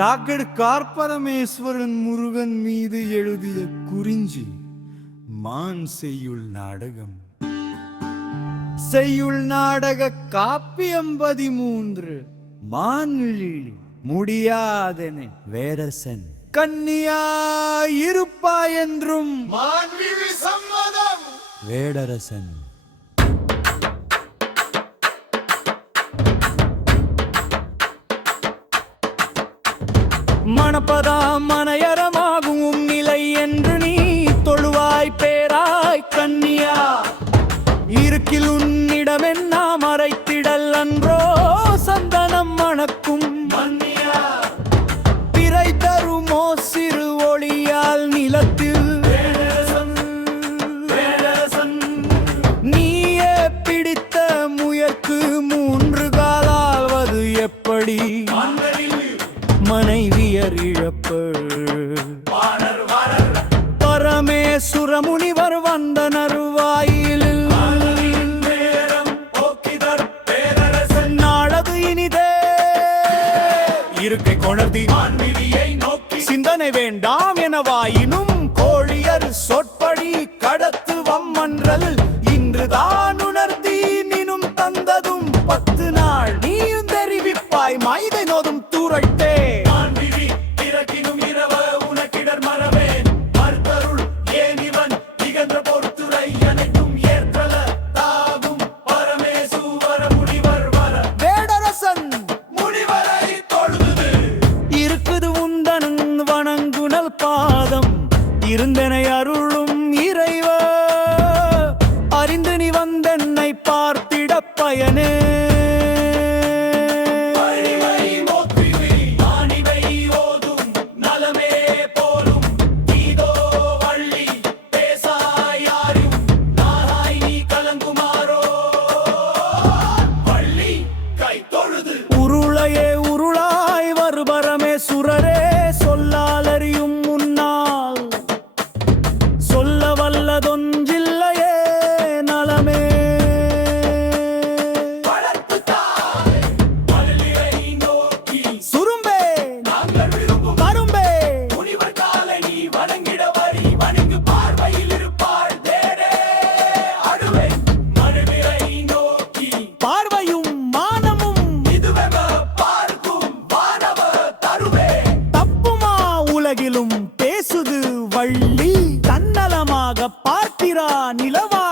Doctor கார்பரமேஸ்வரன் Murugan மீது எழுதிய குறிஞ்சி மான் செய்யுள் நாடகம். செய்யுள் நாடக காப்பியம் 13 மான்விழி முடியாதென வேரசன் கன்னியா இருப்பாயென்றும் மான்விழி சம்மதம் வேடரசன். மணப்பதாம் மனையரமாகும் நிலை என்று நீ தொழுவாய் பேராய் கன்னியா. இருக்கில் உன்னிடமென்னா மறைத்திடல் அன்றோ சந்தனம் மணக்கும் மன்னியா. பிறை தருமோ சிறு ஒளியால் நிலத்தில் நீயே பிடித்த முயற்கு 3 காலாவது எப்படி மனைவியர் இழப்பு. பரமேசுர முனிவர் வந்த நறுவாயிலில் நாளது இனிதே இருக்கை கொணர்த்தி நோக்கி சிந்தனை வேண்டாம் எனவாயினும் கோழியர் சொற்படி கடத்துவம் மன்றல் இன்றுதான் உணர்த்தி நினும் தந்ததும் 10 நாள் நீயும் தெரிவிப்பாய் மைதை நோதும் தூரட்டே. பாதம் இருந்தனை அருளும் இறைவ அறிந்து நீ வந்தென்னை பார்த்திட பயனே. உருளையே உருளாய் வருபரமே சுரரே சொல்லாலறியும் சொல்லவல்லதொன்றில்லையே நலமே. சுரும்பே கரும்பே பார்வையும் மானமும் தப்புமா உலகிலும் பேசுது வள்ளி தன்னலமாக பார்த்திரா நிலவா